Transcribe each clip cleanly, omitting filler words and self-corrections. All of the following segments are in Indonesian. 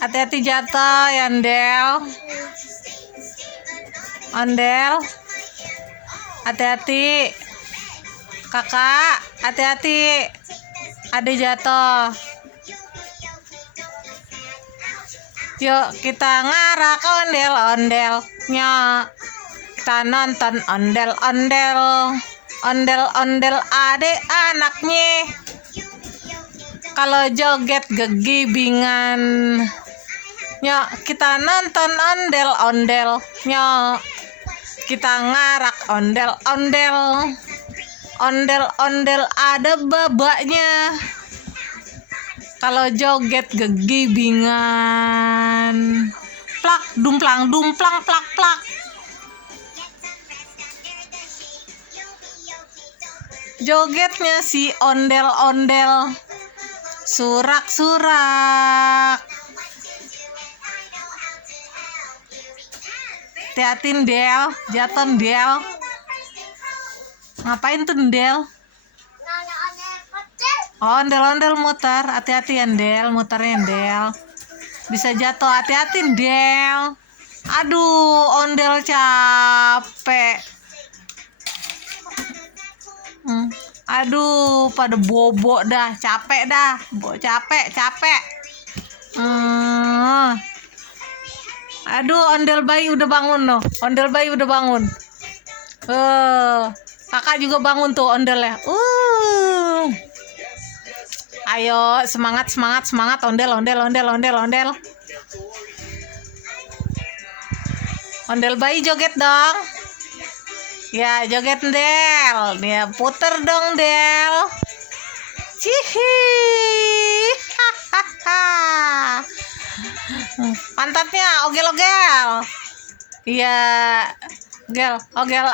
Hati-hati jatuh ya, Ondel. Ondel. Hati-hati. Kakak, hati-hati. Adik jatuh. Yuk kita ngarak ondel-ondelnya. Kita nonton ondel-ondel. Ondel-ondel adik anaknya. Kalau joget gegibingan. Yuk kita nonton ondel-ondelnya. Kita ngarak ondel-ondel. Ondel-ondel ada babaknya. Kalau joget gegibingan. Plak dumplang dumplang plak plak. Jogetnya si ondel-ondel. Surak-surak. Hati-hati Del, jatuh Del. Ngapain tuh Del? Oh, ondel-ondel muter. Hati-hati ya Del, muternya Del. Bisa jatuh, hati-hati Del. Aduh, ondel capek. Aduh, pada bobok dah, capek dah. Capek. Aduh, ondel bayi udah bangun loh. Ondel bayi udah bangun. Kakak juga bangun tuh ondelnya. Ayo, semangat ondel. Ondel bayi joget dong. Ya, joget Del. Ya, puter dong Del. Cihi. Pantatnya ogel-ogel. Iya. Ogel.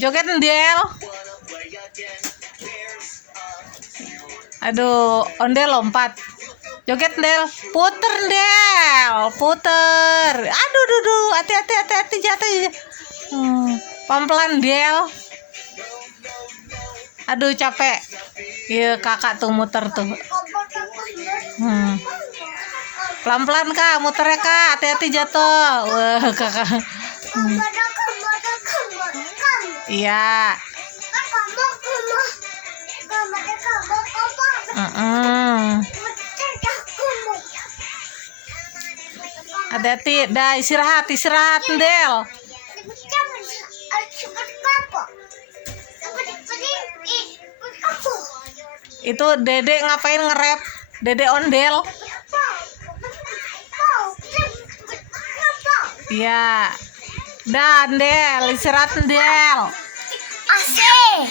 Joget Del. Aduh, ondel lompat. Joget Del, puter Del, puter. Aduh, hati-hati jatuh. Pelan-pelan Del. Aduh, capek. Iya, kakak tuh muter tuh. Pelan-pelan Kak, muternya Kak, hati-hati jatuh. Wah, kakak. Iya. Hati-hati, dah istirahat Del. Itu Dedek ngapain nge-rap? Dedek ondel. Iya. Dah Del, istirahat Del. Asik.